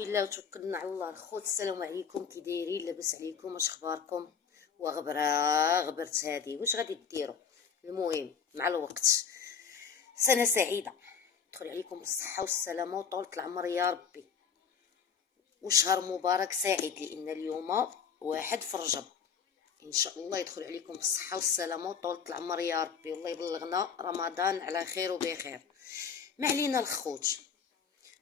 بسم الله وتوكلنا على الله. الخوت السلام عليكم، كي دايرين؟ لاباس عليكم؟ واش اخباركم؟ غبرت هادي، واش غادي ديروا؟ المهم مع الوقت سنه سعيده تدخل عليكم بالصحه والسلامه وطولة العمر يا ربي، وشهر مبارك سعيد، لان اليوم 1 في رجب ان شاء الله يدخل عليكم بالصحه والسلامه وطولة العمر يا ربي، والله يبلغنا رمضان على خير وبخير. ما علينا الخوت،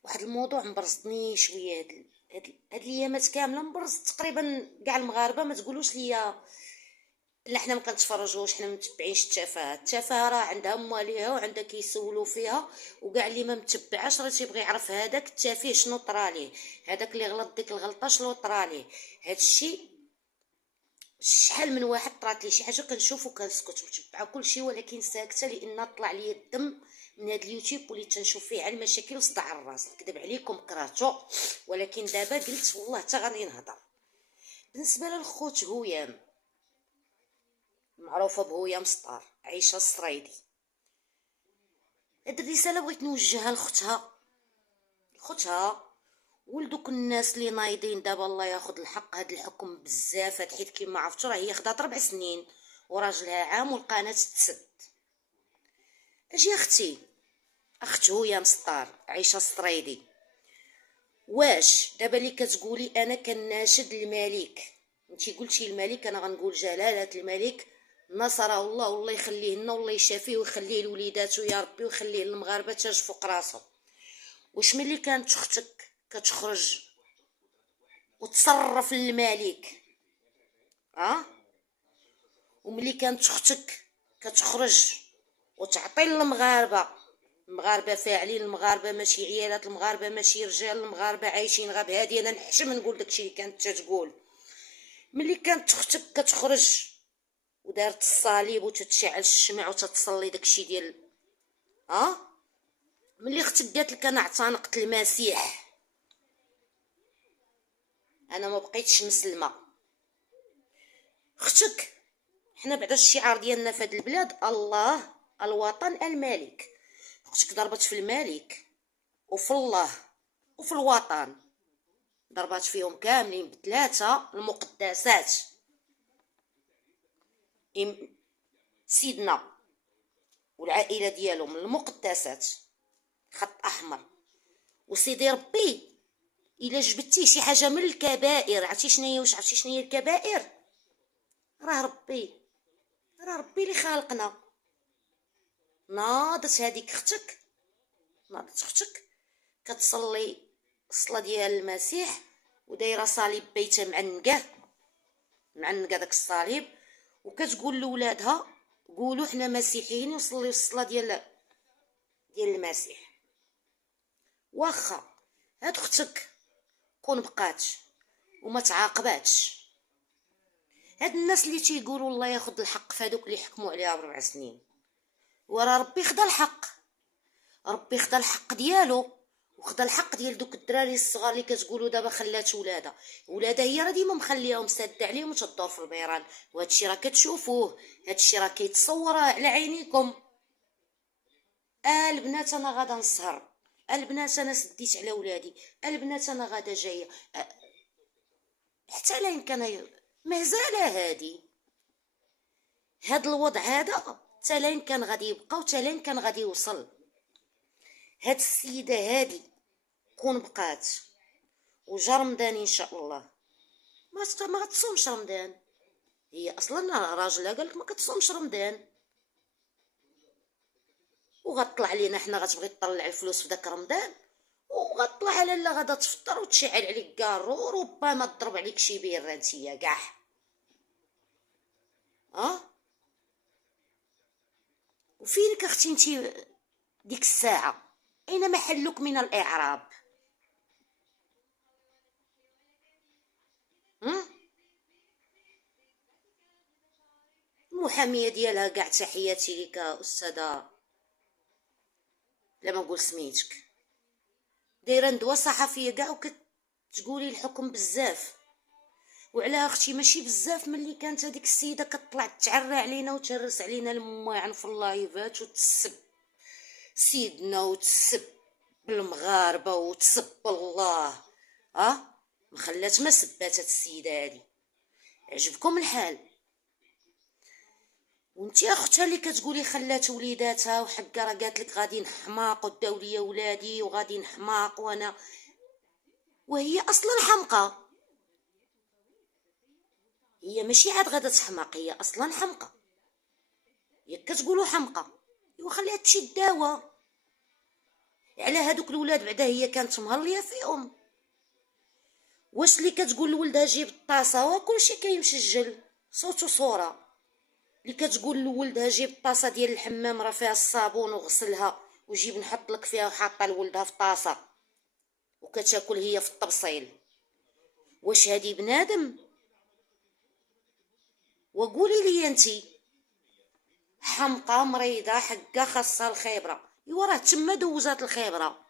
واحد الموضوع مبرزني شويه هاد الايامات كامله، مبرز تقريبا كاع المغاربه. ما تقولوش ليا لا حنا ما كنتفرجوش، حنا ما متبعينش التفاهه راه عندها مواليها وعندها كيسولوا فيها، وكاع اللي ما متبعاش راه تيبغي يعرف هذاك التافه شنو طراليه، هذاك اللي غلط ديك الغلطه شنو طراليه. هادشي شحال من واحد طرات لي شي حاجه كنشوف وكنسكت، متبعه كلشي ولكن ساكته لان طلع لي الدم من هذا اليوتيوب، وليت تنشوف فيه على المشاكل وصداع الراس. نكذب عليكم كرهتو، ولكن دابا قلت والله حتى غادي نهضر. بالنسبه للخوت هويام، معروفه بهويام سطار، عيشه السرايدي، هاد الرساله بغيت نوجهها لختها ولدوك الناس اللي نايضين دابا. الله ياخذ الحق، هاد الحكم بزاف، هاد حيت كيما عرفتوا راه هي خدات 4 سنين وراجلها عام والقناه تسد. اجي اخت هويام سطار، عيشه السرايدي، واش دابا اللي كتقولي انا كناشد الملك، انتي قلتي الملك، انا غنقول جلاله الملك نصره الله، والله يخليه لنا والله يشافيه ويخليه لوليداتو يا ربي ويخليه للمغاربه تاج فوق راسو. واش ملي كانت اختك كتخرج وتصرف للملك، وملي كانت اختك كتخرج وتعطي المغاربه فاعلين، المغاربه ماشي عيالات، المغاربه ماشي رجال، المغاربه عايشين غير بهادي، انا نحشم نقول داكشي اللي كانت تقول. ملي كانت اختك كتخرج ودارت الصليب وتتشعل الشمع وتتصلي داكشي ديال ملي اختك قالت لك انا اعتنقت المسيح، انا ما بقيتش مسلمه. اختك، حنا بعدا الشعار ديالنا في هاد البلاد الله الوطن الملك، اختك ضربت في الملك وفي الله وفي الوطن، ضربات فيهم كاملين بثلاثه المقدسات، سيدنا والعائله ديالهم المقدسات، خط احمر. وسيدي ربي الا جبتي شي حاجه من الكبائر، عرفتي شنو هي؟ واش عرفتي شنو هي الكبائر؟ راه ربي اللي خالقنا. ناضت هذيك اختك، كتصلي الصلاه ديال المسيح ودايره صليب بيته معنقه داك الصليب، وكتقول لولادها قولوا حنا مسيحيين وصليو الصلاه ديال المسيح. واخا هاد اختك كون بقات وما تعاقباتش، هاد الناس اللي تيقولوا الله ياخذ الحق في هذوك اللي حكموا عليها ب4 سنين، ورا ربي خدا الحق، ربي خدا الحق ديالو وخدا الحق ديال دوك الدراري الصغار اللي كتقولوا دابا خلات ولادها هي راه ديما مخليهم ساده عليهم وتدور في البيران، وهادشي راه كتشوفوه، هادشي راه كيتصور على عينيكم. البنات انا غادا نسهر، البنات انا سديت على ولادي، البنات انا غادا جايه، حتى لا يمكن مازال هاد الوضع هذا حتى لا يمكن غادي يبقى وحتى لا يمكن غادي يوصل. هاد السيده هادي كون بقات وجا رمضان ان شاء الله ما غتصومش رمضان، هي اصلا راجلها قالك ما كتصومش رمضان، وغطلع علينا حنا غتبغي تطلع الفلوس في داك رمضان، وغطلع على لا غادا تفطر وتشعل عليك كارو، ربما تضرب عليك شي بيره نتيا كاع. وفينك اختي انتي ديك الساعه؟ اين محلك من الاعراب؟ المحاميه ديالها كاع تحياتي لك استاذه، لا ما نقول سميتك، دايره ندوه صحفيه كاع وكتقولي الحكم بزاف. وعلى اختي ماشي بزاف ملي كانت هذيك السيده كطلع تعرى علينا وتهرس علينا المواعن في اللايفات وتسب سيدنا وتسب بالمغاربه وتسب الله. ما خلات ما سبات هاد السيده هادي. عجبكم الحال؟ وانتي اختها اللي كتقولي خلات وليداتها وحقا راه قالت لك غادي نحماق وداو ليا ولادي وغادي نحماق وانا، وهي اصلا حمقى. هي ماشي عاد غادا تحماق، هي اصلا حمقى. ياك كتقولوا حمقى، ايوا خليها تمشي تداوى. على هادوك الولاد بعدا هي كانت مهليه فيهم. واش اللي كتقول لولدها جيب الطاسه وكلشي كيمسجل صوت وصوره، اللي كتقول لولدها جيب الطاسه ديال الحمام راه فيها الصابون وغسلها وجيب نحط لك فيها وحاطه لولدها في طاسه وكتاكل هي في الطبسيل، واش هادي بنادم؟ وقولي لي انتي، حمقى مريضه حقا خاصها الخبره. ايوا راه تما دوزات الخبره.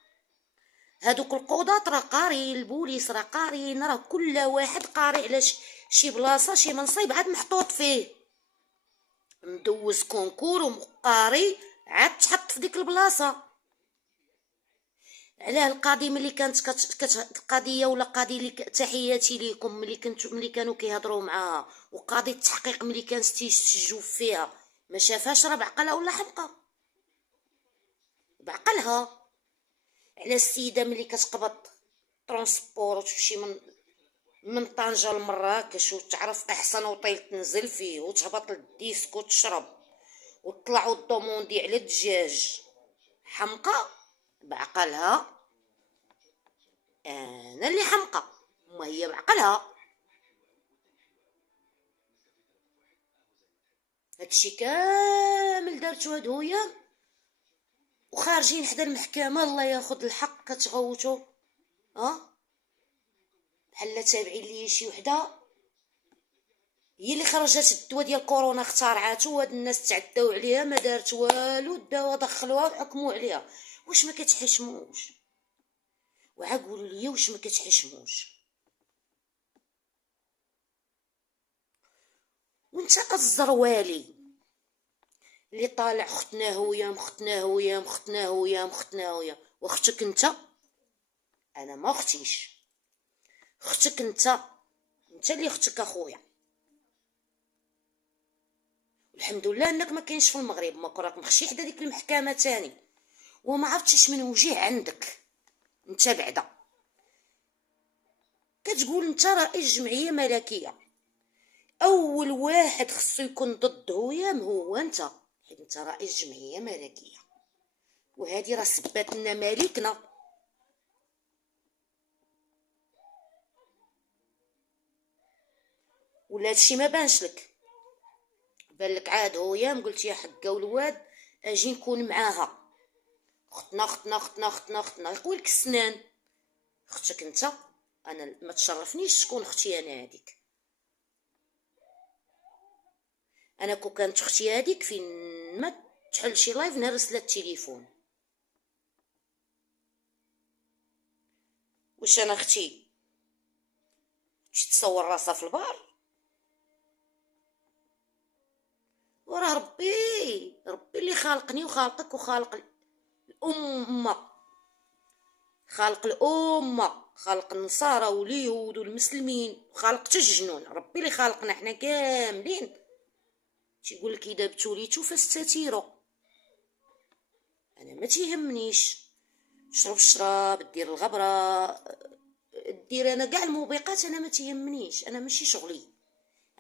هادوك القضاة راه قاريين، البوليس راه قاريين، راه كل واحد قاري على شي بلاصه شي منصب عاد محطوط فيه، مدوز كونكور وقاري عاد تحط في ديك البلاصه. علاه القاضي ملي كانت القضيه ولا قاضي اللي تحياتي ليكم ملي كانوا كيهضروا معاها، وقاضي التحقيق ملي كان تيسجوا فيها ما شافهاش راه بعقلها ولا حمقى؟ بعقلها. على السيده ملي كتقبض ترونسبور وتمشي من طنجة لمراكش وتعرف احسن اوطيل تنزل فيه وتهبط للديسكو وتشرب وطلعوا الضموندي على الدجاج، حمقى؟ بعقلها. انا اللي حمقى، ما هي بعقلها. هادشي كامل دارتو هاد هويا وخارجين حدا المحكمه الله ياخذ الحق كتغوتو. بحال تابعين لي شي وحده هي اللي خرجت الدواء ديال كورونا اخترعاتو وهاد الناس تعداو عليها ما دارت والو، الدواء دخلوها وحكموا عليها. واش ما كتحشموش؟ وعا قولوا لي واش ما كتحشموش؟ وانت الزروالي اللي طالع ختنا هويا مختنا هويا مختنا هويا مختنا هويا، واختك انت؟ انا ما اختيش، اختك انت اللي اختك اخويا. الحمد لله انك ما كاينش في المغرب، ما كراك مخشي حدا ديك المحكمه تاني وما عرفتش من وجه عندك انت بعدا كتقول انت رئيس جمعيه ملكيه. اول واحد خصو يكون ضد هويام هو انت، حيت انت رئيس جمعيه ملكيه وهذه راه سبات لنا مالكنا. ولا هادشي ما بانش لك؟ بان لك عاد هويام قلت يا حقه والواد اجي نكون معاها اختنا اختنا اختنا اختنا اختنا يقولك السنان. اختك انت، انا ما تشرفنيش تكون اختي انا هذيك. انا كو كانت اختي هذيك فين ما تحل شي لايف نهرس لها التليفون. واش انا اختي تمشي تصور راسها في البار؟ وراه ربي اللي خالقني وخالقك وخالق الامه، خالق الامه، خالق النصارى واليهود والمسلمين وخالق حتى الجنون. ربي اللي خالقنا حنا كاملين. تيقول لك اذا ابتليتوا فاستتيروا. انا ما تيهمنيش تشرب الشراب دير الغبره دير انا كاع الموبقات، انا ما تيهمنيش، انا ماشي شغلي.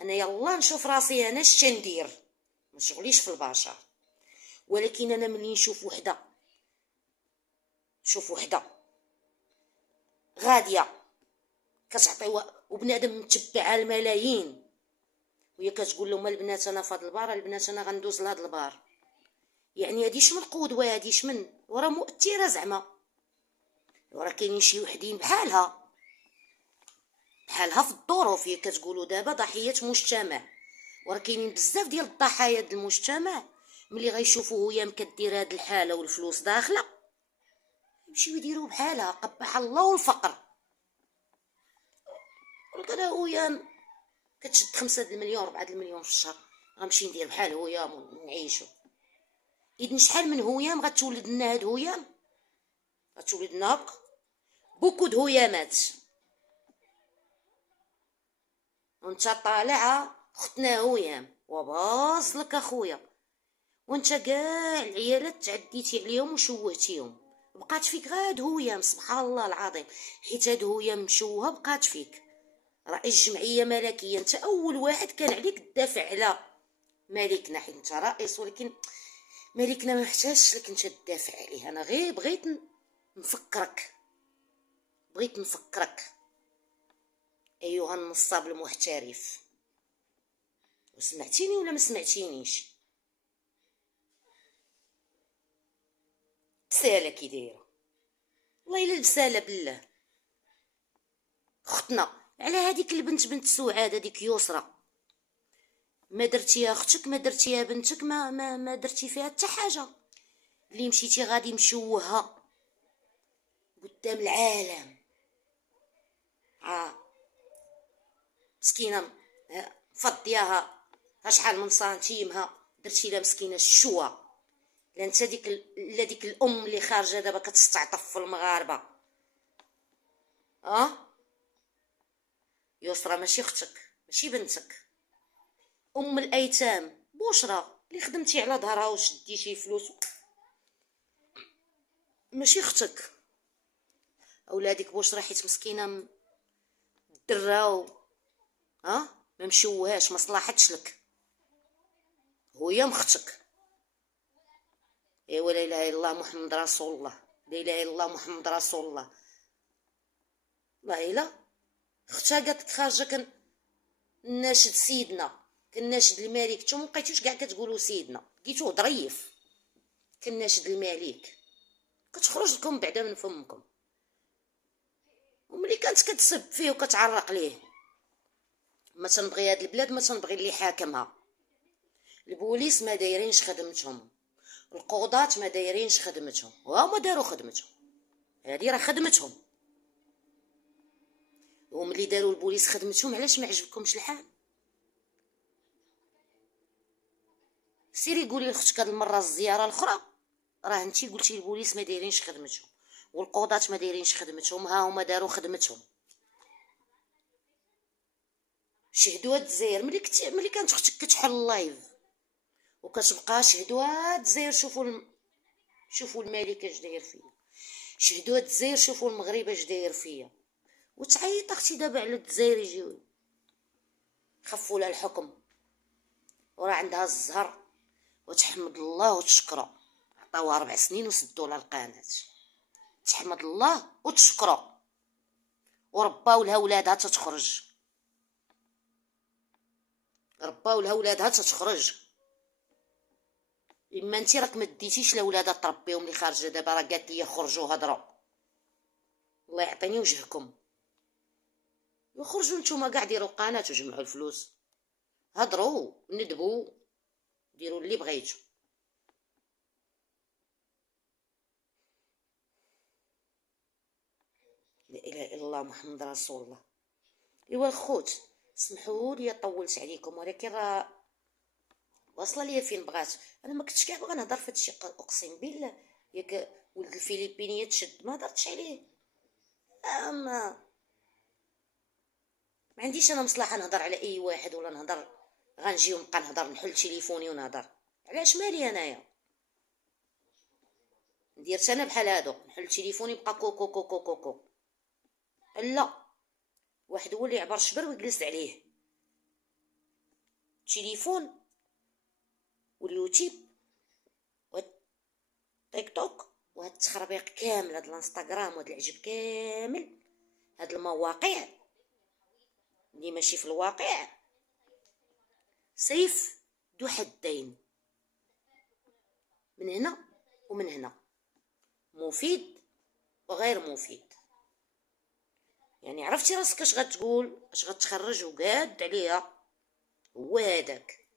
انا يلا نشوف راسي انا اش ندير، ما شغليش في البشر. ولكن انا ملي نشوف وحده غاديه كتعطي وبنادم متبع الملايين وهي كتقول لهم البنات انا فهاد البار، البنات انا غندوز لهاد البار، يعني هادي شمن قدوه؟ هادي شمن؟ وراه مؤثره زعما. وراه كاينين شي وحدين بحالها في الظروف. هي كتقولوا دابا ضحيه مجتمع، وراه كاينين بزاف ديال الضحايا ديال المجتمع ملي غيشوفوا هي كدير هاد الحاله والفلوس داخله يمشيو يديروا بحالها قبح الله والفقر. قلت انا ويا كتشد 5 المليون 4 المليون في الشهر غنمشي ندير بحال هويام ونعيشو. اذن شحال من هويام غتولد لنا؟ هاد هويام غتولد لنا بوكو د هويامات. وانت طالعه اختنا هويام وباص لك اخويا، وانت كاع العيالات تعديتي عليهم وشوهتيهم، بقات فيك غير هاد هويام. سبحان الله العظيم، حيت هاد هويام مشوهه بقات فيك. رئيس جمعيه ملكيه، انت اول واحد كان عليك تدافع على ملكنا، حيت انت رئيس، ولكن ملكنا ما احتاجش لك انت تدافع عليه. انا غير بغيت نفكرك، ايها النصاب المحترف. وسمعتيني ولا ما سمعتينيش؟ بسالة كي دايره، والله الا بسالة بالله. اختنا على هذيك البنت بنت سعاد، هذيك يسرى، ما درتيها اختك، ما درتيها بنتك، ما درتي فيها حتى حاجه. اللي مشيتي غادي مشوهها قدام العالم. مسكينه فضياها شحال من سنتيمها، درتي لها مسكينه الشوا. لا انت ديك الام اللي خارجه دابا كتستعطف في المغاربه. يسرى ماشي اختك، ماشي بنتك، ام الايتام بشرى اللي خدمتي على ظهرها وشدي شي فلوس، ماشي اختك. اولادك بشرى حيت مسكينه دراو، ما مشوهاش، ما صلاحتش لك، هي مختك. ايوا لا اله الا الله محمد رسول الله، لا اله الا الله محمد رسول الله. لا اله اختها قالت لك خارجه كناشد سيدنا، كناشد الملك، نتوما مبقيتوش كاع كتقولوا سيدنا، بقيتو ظريف. كناشد الملك كتخرج لكم بعدا من فمكم. وملي كانت كتسب فيه وكتعرق ليه، ما تنبغي هاد البلاد، ما تنبغي اللي حاكمها. البوليس ما دايرينش خدمتهم، القضاة ما دايرينش خدمتهم، وهما داروا خدمتهم، هادي راه خدمتهم. وملي داروا البوليس خدمتهم، علاش ما عجبكمش الحال؟ سيري قولي لختك هاد المره الزياره الاخرى راه انتي قلتي البوليس ما دايرينش خدمتهم والقضاة ما دايرينش خدمتهم، ها هما داروا خدمتهم. شهدوا هاد الجزائر ملي كانت اختك كتحل لايف وكتبقى شهدوا هاد الجزائر، شوفوا الملك اش داير فيا، شهدوا هاد الجزائر شوفوا المغرب اش داير فيا. وتعيط اختي دابا على الجزائر يجيو خفوا لها الحكم، وراه عندها الزهر وتحمد الله وتشكره، عطاوها 4 سنين وسدوا لها القناه. تحمد الله وتشكره، ورباو لها ولادها تتخرج، رباو لها ولادها تتخرج. اما انت راك ما ديتيش لولادها تربيهم، اللي خارجه دابا راه قالت لي خرجوا هضروا، الله يعطيني وجهكم. وخرجوا نتوما كاع ديروا قناه وجمعوا الفلوس، هضروا ندبوا ديروا اللي بغيتو. لا اله الا الله محمد رسول الله. ايوا الخوت سمحوا لي طولت عليكم، ولكن راه واصله ليا فين بغات. انا ما كنتش كاع باغا نهضر في هادشي، اقسم بالله. ياك ولد الفلبينيه تشد ما هضرتش عليه، ما عنديش انا مصلحه نهضر على اي واحد، ولا نهضر غنجي ونبقى نهضر نحل تليفوني ونهضر. علاش مالي انايا؟ ديرت انا بحال هادو نحل تليفوني بقى كوكو كوكو كوكو. لا، واحد هو اللي يعبر شبر ويجلس عليه التليفون واليوتيوب والتيك توك وهاد التخربيق كامل، هاد الانستغرام وهاد العجب كامل، هاد المواقع اللي ماشي في الواقع. سيف ذو حدين، من هنا ومن هنا، مفيد وغير مفيد. يعني عرفتي راسك اش غتقول، اش غتخرج وقاد عليها، هو هذاك.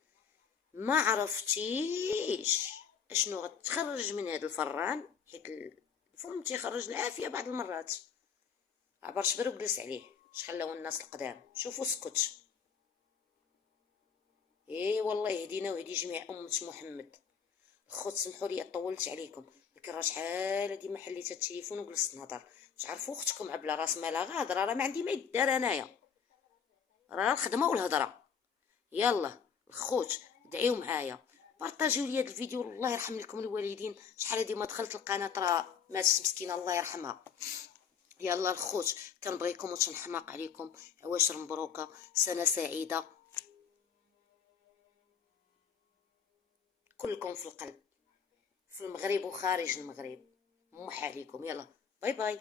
ما عرفتيش اشنو غتخرج من هذا الفران، حيت الفم تيخرج العافيه بعض المرات. عبر شبر وجلس عليه، اش خلاو الناس القدام شوفوا سكت. ايه والله يهدينا ويهدي جميع امه محمد. الخوت سمحوا لي طولت عليكم، لكن راه شحال هادي ما حليت التليفون وجلست نهضر. تعرفوا اختكم عبله راس مالها غادره، راه ما عندي ما يدار انايا. راه الخدمه والهضره. يلا الخوت دعيو معايا، بارطاجيو لي هذا الفيديو، الله يرحم لكم الوالدين. شحال هادي ما دخلت القناه راه ماتت مسكينه الله يرحمها. يلا الخوت كنبغيكم وتنحماق عليكم. عواشر مبروكه، سنه سعيده، كلكم في القلب، في المغرب وخارج المغرب. موح عليكم. يلا باي باي.